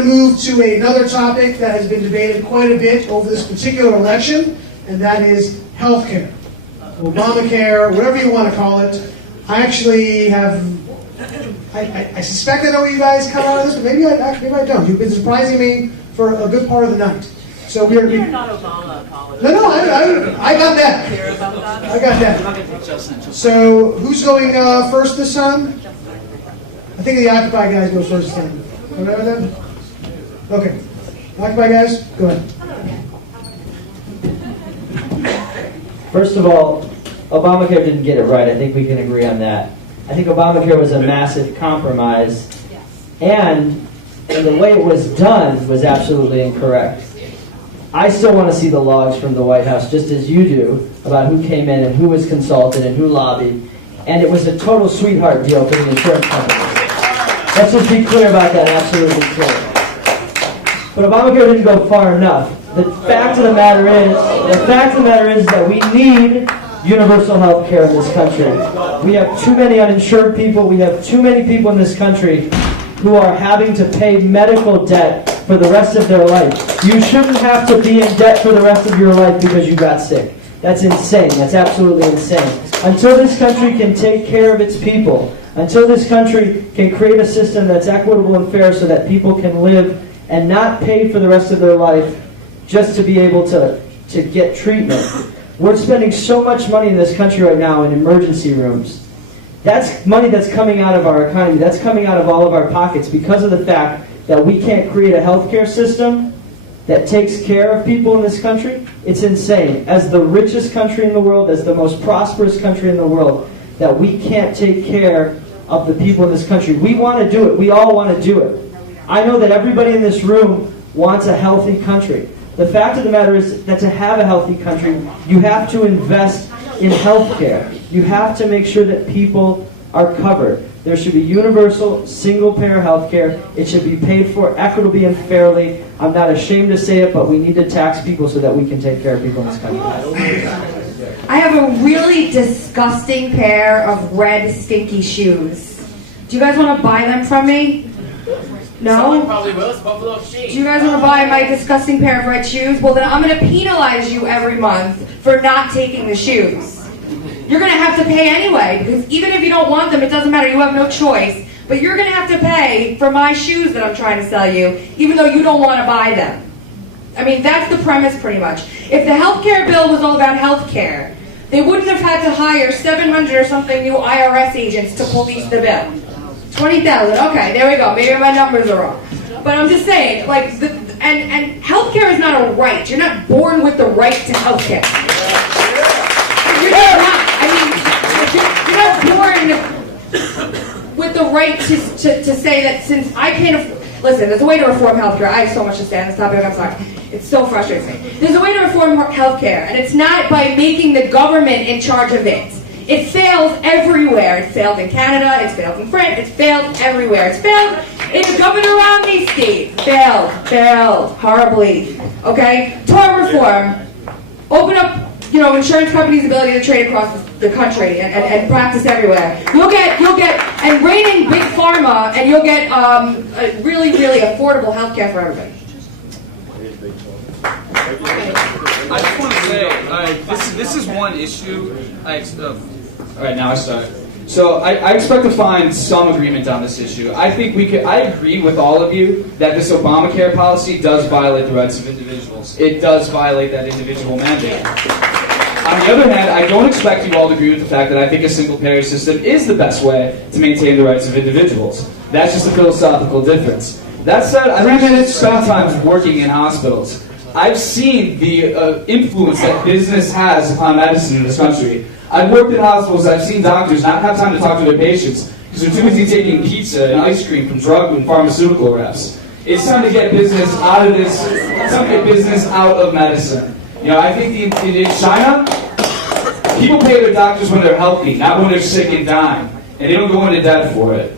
going to move to another topic that has been debated quite a bit over this particular election, and that is health care. Obamacare, whatever you want to call it. I actually have, I suspect I know where you guys come out of this, but maybe I don't. You've been surprising me for a good part of the night. So You're not Obama apologist. No, I got that. Care about that? I got that. So who's going first this time? I think the Occupy guys go first this time. Remember that? Okay. Occupy guys, go ahead. First of all, Obamacare didn't get it right. I think we can agree on that. I think Obamacare was a massive compromise, and the way it was done was absolutely incorrect. I still want to see the logs from the White House, just as you do, about who came in and who was consulted and who lobbied. And it was a total sweetheart deal for the insurance companies. Let's just be clear about that, absolutely clear. But Obamacare didn't go far enough. The fact of the matter is that we need universal health care in this country. We have too many uninsured people. We have too many people in this country who are having to pay medical debt for the rest of their life. You shouldn't have to be in debt for the rest of your life because you got sick. That's insane. That's absolutely insane. Until this country can take care of its people, until this country can create a system that's equitable and fair so that people can live and not pay for the rest of their life just to be able to get treatment. We're spending so much money in this country right now in emergency rooms. That's money that's coming out of our economy. That's coming out of all of our pockets because of the fact that we can't create a healthcare system that takes care of people in this country. It's insane. As the richest country in the world, as the most prosperous country in the world, that we can't take care of the people in this country. We want to do it. We all want to do it. I know that everybody in this room wants a healthy country. The fact of the matter is that to have a healthy country, you have to invest in health care. You have to make sure that people are covered. There should be universal, single-payer health care. It should be paid for equitably and fairly. I'm not ashamed to say it, but we need to tax people so that we can take care of people in this country. I have a really disgusting pair of red, stinky shoes. Do you guys want to buy them from me? No? Someone probably will. It's Buffalo Sheep. Do you guys want to buy my disgusting pair of red shoes? Well, then I'm going to penalize you every month for not taking the shoes. You're going to have to pay anyway, because even if you don't want them, it doesn't matter. You have no choice. But you're going to have to pay for my shoes that I'm trying to sell you, even though you don't want to buy them. I mean, that's the premise pretty much. If the healthcare bill was all about healthcare, they wouldn't have had to hire 700 or something new IRS agents to police the bill. 20,000. Okay, there we go. Maybe my numbers are wrong. But I'm just saying, like, and healthcare is not a right. You're not born with the right to healthcare. You're not. I mean, you're not born with the right to say that since I can't listen, there's a way to reform healthcare. I have so much to say on this topic. I'm sorry. It so frustrates me. There's a way to reform healthcare, and it's not by making the government in charge of it. It fails everywhere. It failed in Canada. It's failed in France. It's failed everywhere. It's failed in Governor Romney's state. Failed horribly. Okay? Tort reform. Open up, insurance companies' ability to trade across the country and practice everywhere. You'll get, and rein in big pharma, and you'll get a really, really affordable health care for everybody. I just want to say, this is one issue. All right, now I start. So I expect to find some agreement on this issue. I think I agree with all of you that this Obamacare policy does violate the rights of individuals. It does violate that individual mandate. On the other hand, I don't expect you all to agree with the fact that I think a single-payer system is the best way to maintain the rights of individuals. That's just a philosophical difference. That said, I've spent time working in hospitals. I've seen the influence that business has upon medicine in this country. I've worked in hospitals, I've seen doctors not have time to talk to their patients because they're too busy taking pizza and ice cream from drug and pharmaceutical reps. It's time to get business out of this, it's time to get business out of medicine. I think in China, people pay their doctors when they're healthy, not when they're sick and dying. And they don't go into debt for it.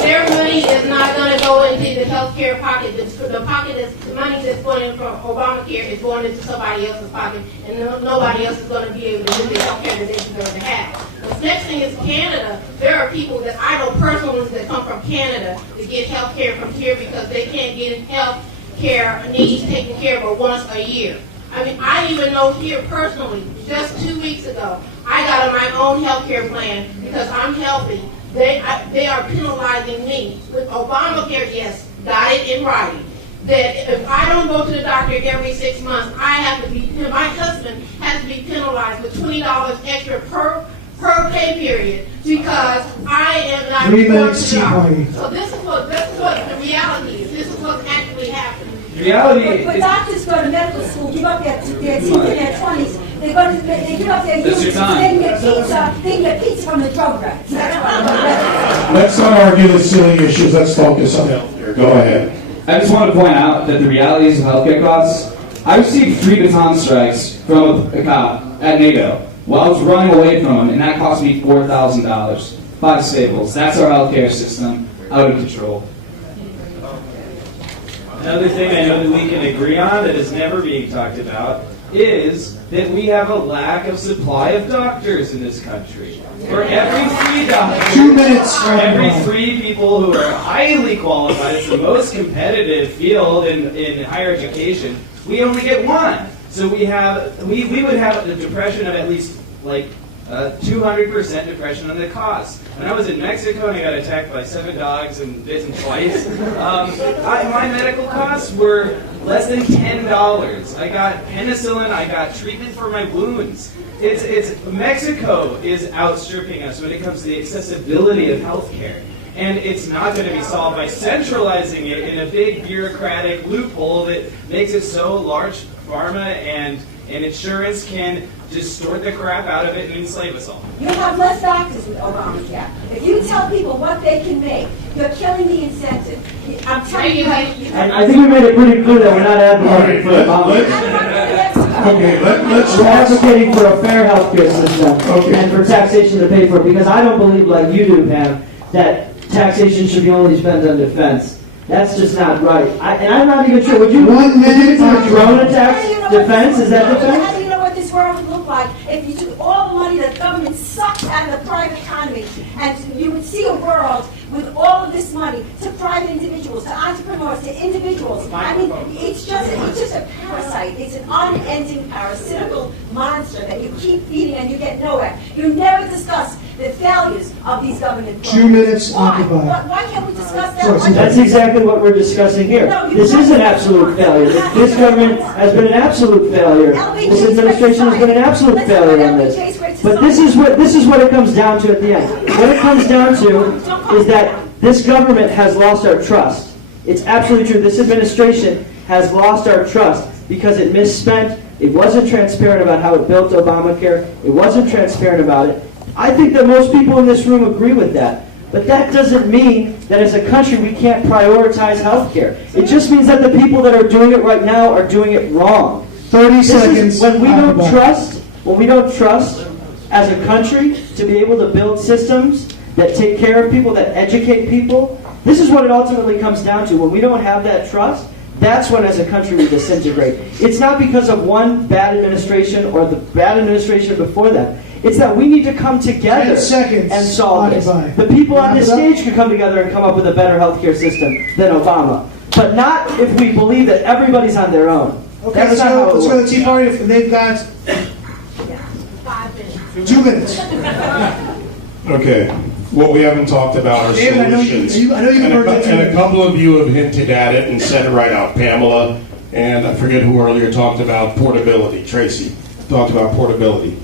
Their money is not going to go into the health care pocket. The pocket that's the money that's going in from Obamacare is going into somebody else's pocket, and nobody else is going to be able to get the health care that they deserve to have. The next thing is Canada. There are people that I know personally that come from Canada to get health care from here because they can't get health care needs taken care of but once a year. I mean, I even know here personally, just 2 weeks ago, I got on my own health care plan because I'm healthy. They are penalizing me. With Obamacare, yes, got it in writing. That if I don't go to the doctor every 6 months, I have to be, my husband has to be penalized with $20 extra per pay period because I am not going to the doctor. So this is what the reality is. This is what's actually happening. Reality but doctors go to medical school, give up their teeth in their 20s. They give up their youth, so they can get pizza from the drug rats. Let's not argue the silly issues. Let's focus on healthcare. Go ahead. I just want to point out that the realities of healthcare costs. I received 3 baton strikes from a cop at NATO while I was running away from him, and that cost me $4,000. 5 staples. That's our healthcare system, out of control. Another thing I know that we can agree on that is never being talked about is that we have a lack of supply of doctors in this country. For every 3 doctors, 2 minutes. every 3 people who are highly qualified, it's the most competitive field in higher education, we only get 1. So we would have a depression of at least like 200% depression on the cost. When I was in Mexico and I got attacked by 7 dogs and bitten twice, my medical costs were less than $10. I got penicillin, I got treatment for my wounds. Mexico is outstripping us when it comes to the accessibility of healthcare. And it's not going to be solved by centralizing it in a big bureaucratic loophole that makes it so large pharma and insurance can distort the crap out of it and enslave us all. You have less doctors with Obamacare. If you tell people what they can make, you're killing the incentive. I'm telling you. I think we made it pretty clear that we're not advocating for Obamacare. Okay, let's We're advocating for a fair healthcare system and for taxation to pay for it, because I don't believe, like you do, Pam, that taxation should be only spent on defense. That's just not right. And I'm not even sure. Would you consider drone attacks defense? Is that defense? How do you know what this world would look like if you took all the money that government sucks out of the private economy, and you would see a world with all of this money to private individuals, to entrepreneurs, to individuals. I mean, it's just a parasite. It's an unending parasitical monster that you keep feeding and you get nowhere. You never discuss the failures of these government programs. 2 minutes Why? occupied. Why can't we discuss that? That's exactly what we're discussing here. This is an absolute failure. This government has been an absolute failure. This administration has been an absolute failure on this. But this is what it comes down to at the end. What it comes down to is that this government has lost our trust. It's absolutely true. This administration has lost our trust because it misspent. It wasn't transparent about how it built Obamacare. It wasn't transparent about it. I think that most people in this room agree with that. But that doesn't mean that as a country we can't prioritize health care. It just means that the people that are doing it right now are doing it wrong. 30 seconds. When we don't trust as a country to be able to build systems that take care of people, that educate people, this is what it ultimately comes down to. When we don't have that trust, that's when as a country we disintegrate. It's not because of one bad administration or the bad administration before that. It's that we need to come together and solve this. The people on this stage could come together and come up with a better healthcare system than Obama. But not if we believe that everybody's on their own. Okay, let's go to the Tea Party. They've got 2 minutes. Okay. What we haven't talked about are solutions. And a couple of you have hinted at it and said it right out. Pamela, and I forget who earlier talked about portability. Tracy talked about portability.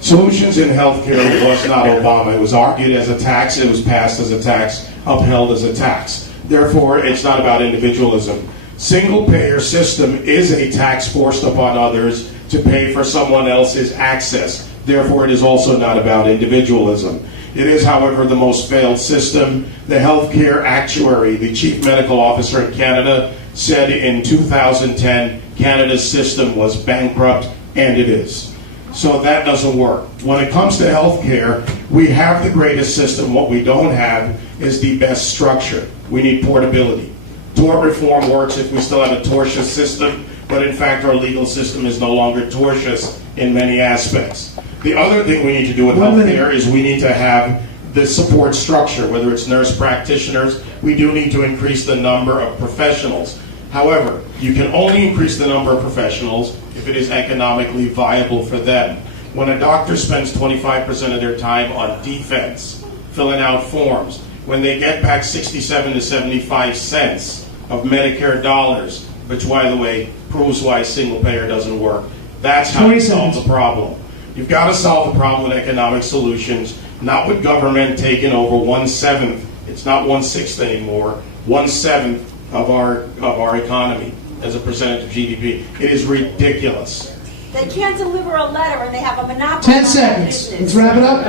Solutions in healthcare was not Obama. It was argued as a tax. It was passed as a tax, upheld as a tax. Therefore, it's not about individualism. Single-payer system is a tax forced upon others to pay for someone else's access. Therefore, it is also not about individualism. It is, however, the most failed system. The healthcare actuary, the chief medical officer in Canada, said in 2010 Canada's system was bankrupt, and it is. So that doesn't work. When it comes to healthcare, we have the greatest system. What we don't have is the best structure. we need portability. Tort reform works if we still have a tortious system, but in fact our legal system is no longer tortious in many aspects. The other thing we need to do with healthcare is we need to have the support structure, whether it's nurse practitioners. We do need to increase the number of professionals. However, you can only increase the number of professionals if it is economically viable for them. When a doctor spends 25% of their time on defense, filling out forms, when they get back 67 to 75 cents of Medicare dollars, which, by the way, proves why single payer doesn't work, that's how you solve the problem. You've got to solve the problem with economic solutions, not with government taking over 1/7. It's not 1/6 anymore. 1/7 of our economy as a percentage of GDP. It is ridiculous. They can't deliver a letter and they have a monopoly. 10 seconds. Let's wrap it up.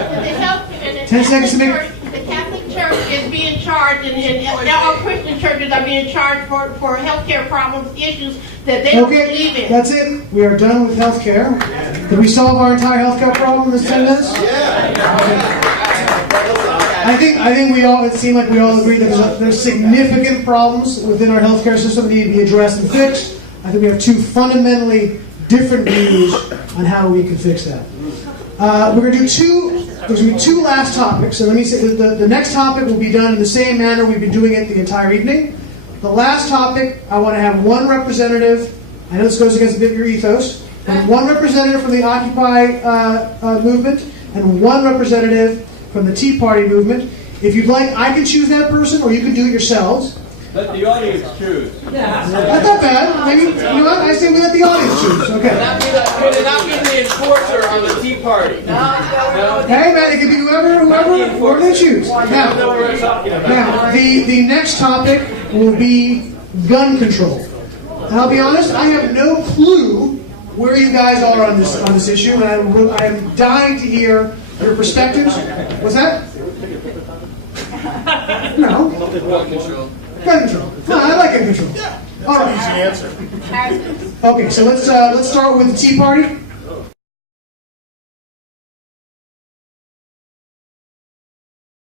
10 seconds to make. The Catholic Church is being charged, and all Christian churches are being charged for healthcare problems, issues that they don't believe in. That's it. We are done with healthcare. Did we solve our entire healthcare problem in this 10 minutes? I think we all. It seemed like we all agree that there's significant problems within our healthcare system that need to be addressed and fixed. I think we have two fundamentally different views on how we can fix that. We're going to do there's going to be two last topics. So let me say the next topic will be done in the same manner we've been doing it the entire evening. The last topic, I want to have one representative. I know this goes against a bit of your ethos. But one representative from the Occupy movement and one representative from the Tea Party movement. If you'd like, I can choose that person, or you can do it yourselves. Let the audience choose. Not that bad. Maybe, you know what? I say we let the audience choose. Okay. Not be the enforcer on the Tea Party. No. Hey, man, it can be whoever they choose. Now, the next topic will be gun control. And I'll be honest, I have no clue where you guys are on this issue, and I am dying to hear your perspectives. What's that? No. Gun control. Gun control. No, I like gun control. Yeah. All right. Easy answer. Okay, so let's start with the Tea Party.